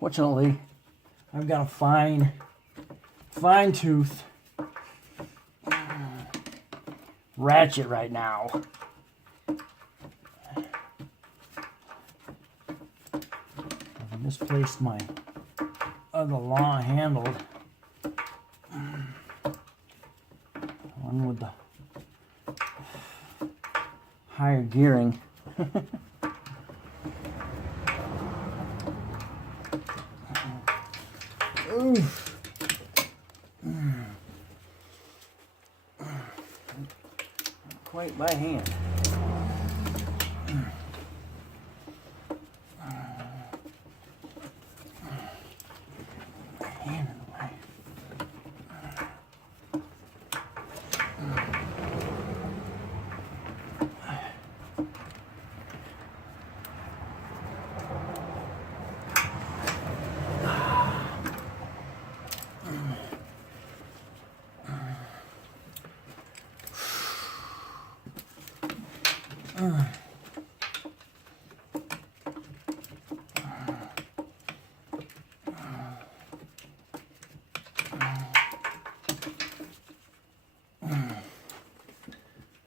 Fortunately, I've got a fine tooth ratchet right now. I misplaced my other long-handled one with the higher gearing. Oof. Quite by hand. Hand in the way.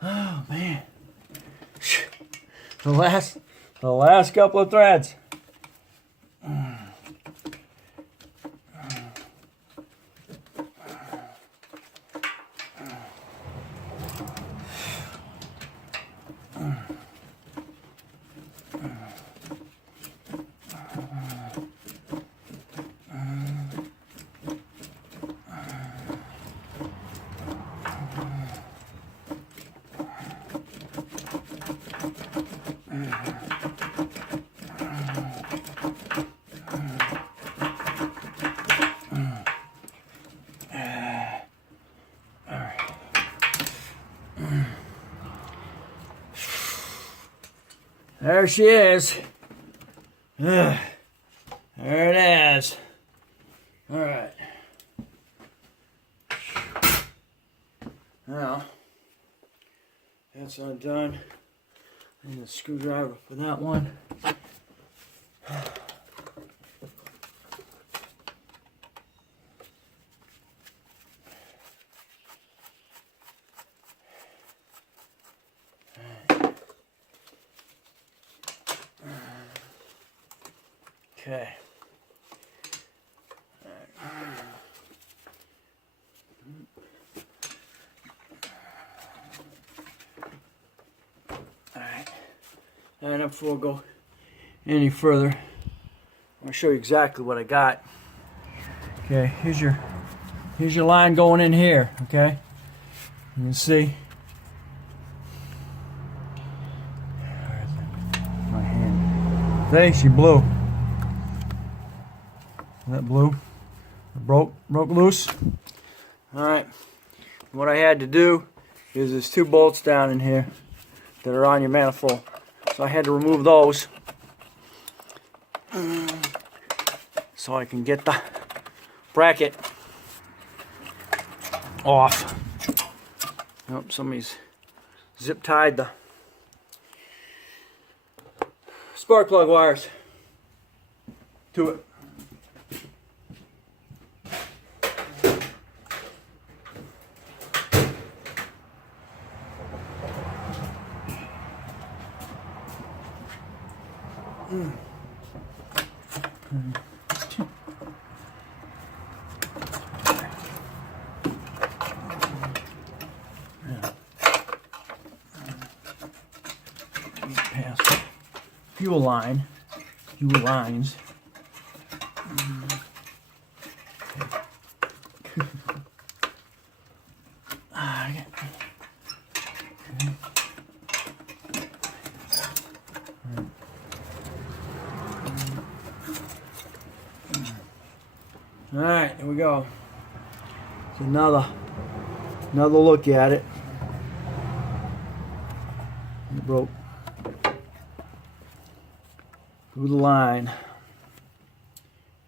Oh man. The last couple of threads. There she is. There it is. All right. Now, that's undone. I need a screwdriver for that one. Okay. Alright. And before we go any further, I'm going to show you exactly what I got. Okay, here's your line going in here, okay? You can see. My hand. See, she blew. That blew. Broke loose. Alright. What I had to do is there's 2 bolts down in here that are on your manifold. So I had to remove those so I can get the bracket off. Oh, somebody's zip tied the spark plug wires to it. Past fuel lines. Alright, here we go. It's another look at it. It broke through the line.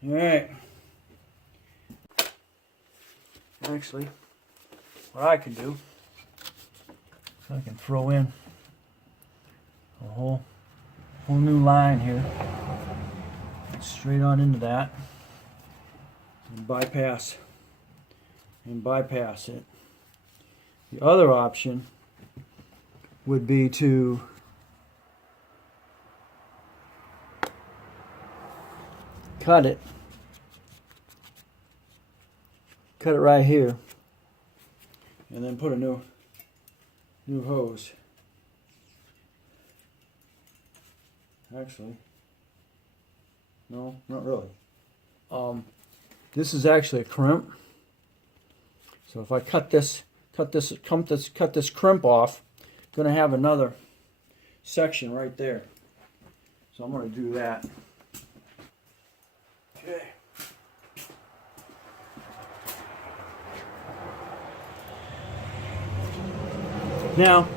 Alright. Actually, what I can do is I can throw in a whole new line here. straight on into that and bypass it. The other option would be to cut it right here, and then put a new hose. Actually, no, not really. This is actually a crimp. So if I cut this crimp off, I'm going to have another section right there. So I'm going to do that. Okay. Now,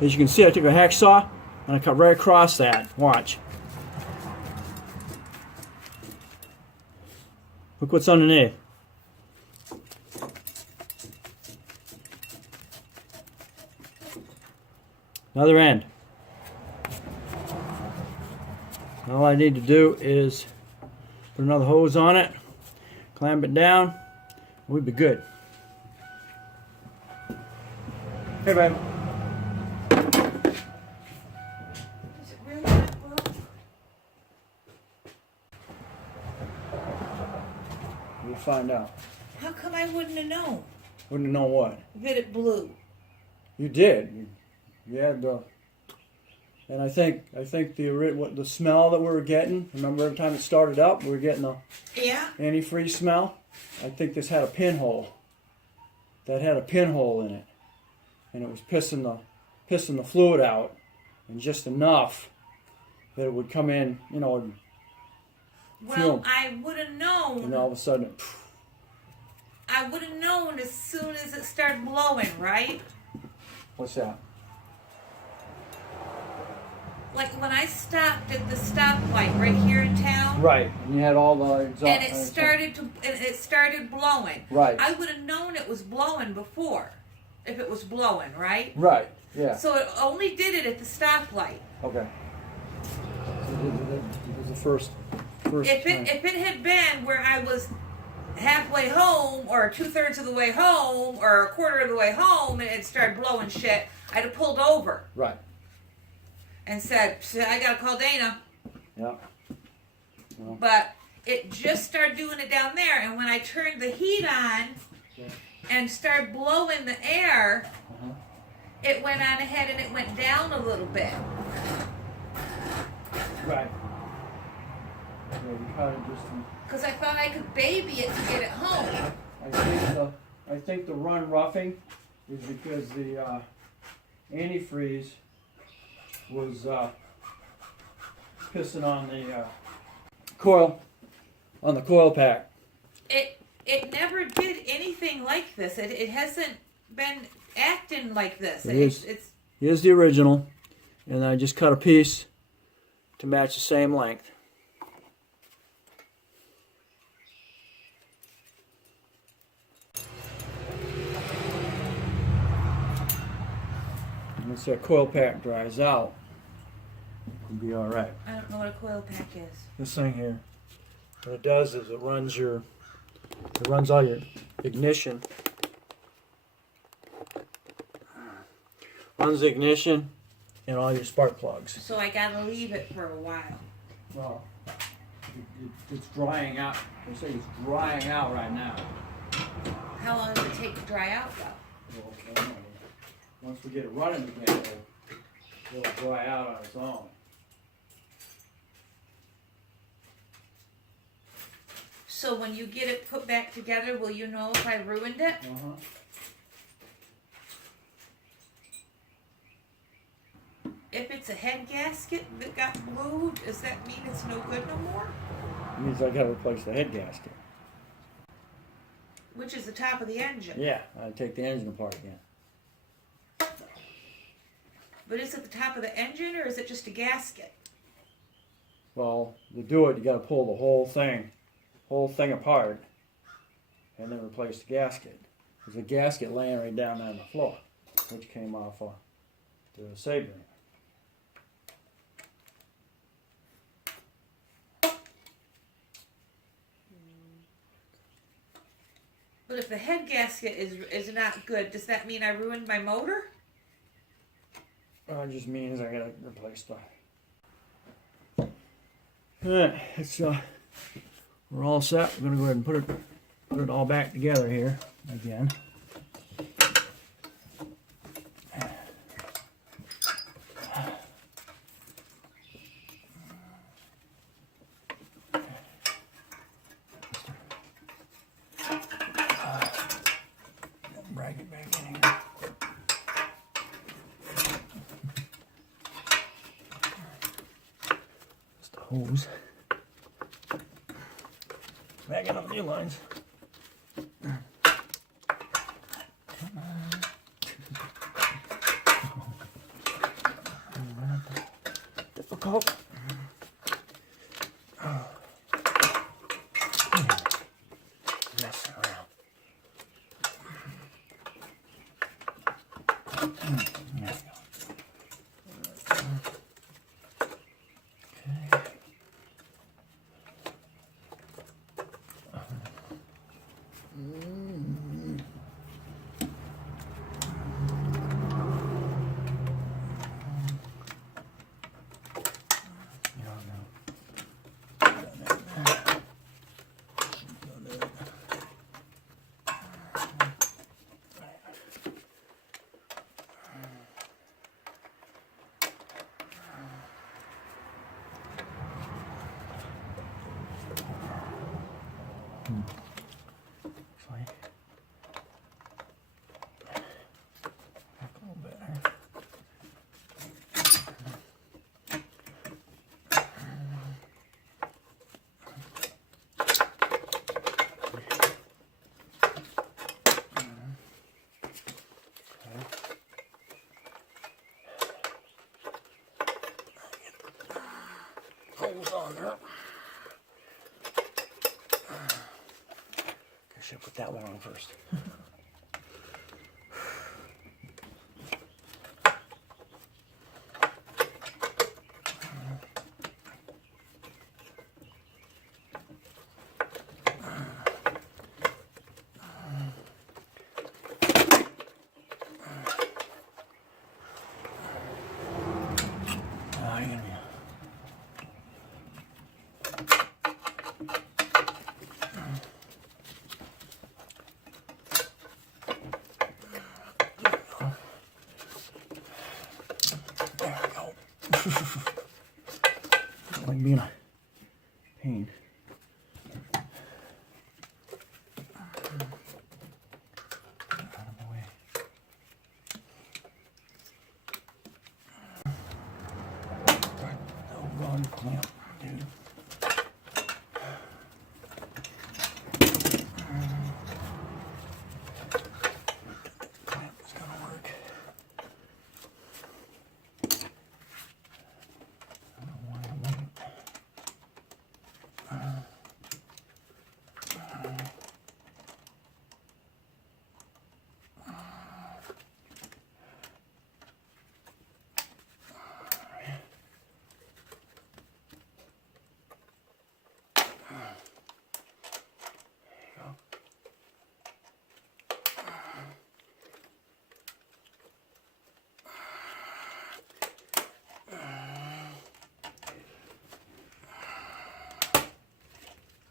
as you can see, I took a hacksaw and I cut right across that. Watch. Look what's underneath. Another end. All I need to do is put another hose on it, clamp it down, we'd be good. Hey, babe. Is it really that low? We'll find out. How come I wouldn't have known Wouldn't know what. that it blew? You did. You had the. And I think the smell that we were getting. Remember every time it started up, we were getting the Yeah? antifreeze smell. I think this had a pinhole. That had a pinhole in it, and it was pissing the fluid out, and just enough that it would come in, you know, and Well, fume. I would have known. And all of a sudden, I would have known as soon as it started blowing, right? what's that? Like when I stopped at the stoplight right here in town. Right. And you had all the exhaust. And it started blowing. Right. I would have known it was blowing before, if it was blowing, right? Right. Yeah. So it only did it at the stoplight. Okay. So it was the first If time. it had been where I was halfway home, or 2/3 of the way home, or a quarter of the way home, and it started blowing shit, I'd have pulled over Right. and said, "I gotta call Dana." Yeah. Well, But it just started doing it down there, and when I turned the heat on yeah. and started blowing the air, Uh-huh. it went on ahead and it went down a little bit. Right. Yeah, you kind of just. Because I thought I could baby it to get it home. I think the run roughing is because the antifreeze was pissing on the coil pack. It never did anything like this. It hasn't been acting like this. It's Here's the original, and I just cut a piece to match the same length. And once that coil pack dries out, it'll be all right. I don't know what a coil pack is. This thing here, what it does is it runs all your ignition. Runs the ignition and all your spark plugs. So I gotta leave it for a while. Well, it's drying out. They say it's drying out right now. How long does it take to dry out though? Well, I don't know. Once we get it running again, it'll dry out on its own. So when you get it put back together, will you know if I ruined it? Uh-huh. If it's a head gasket that got glued, does that mean it's no good no more? It means I gotta replace the head gasket. Which is the top of the engine. Yeah, I take the engine apart again. But is it the top of the engine or is it just a gasket? Well, to do it, you gotta pull the whole thing apart, and then replace the gasket. There's a gasket laying right down there on the floor, which came off the Sebring. the head gasket is not good, does that mean I ruined my motor? It just means I gotta replace the. Alright, it's we're all set. We're gonna go ahead and put it all back together here again. Drag it back in here. Just a hose. Backing up new lines. Difficult. Messing around. There we go. Looks like back a little bit there. Holes on there. I should put that one on first. Like being a pain. Out of the way. Oh, God, clamp, dude. Clamp is gonna work.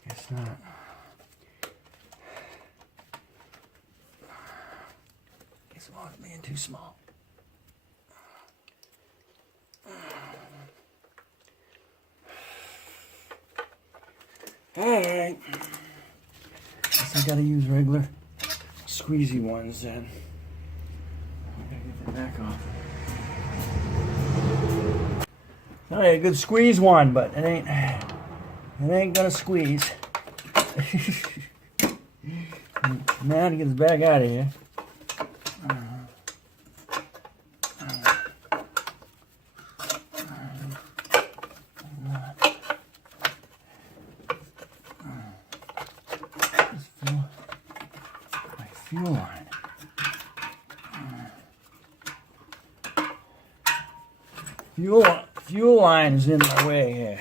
Guess not. Guess it was being too small. Alright. Guess I gotta use regular squeezy ones then. I gotta get that back off. Alright, a good squeeze one, but it ain't gonna squeeze. Now to get his bag out of here. My fuel line. Fuel line is in my way here.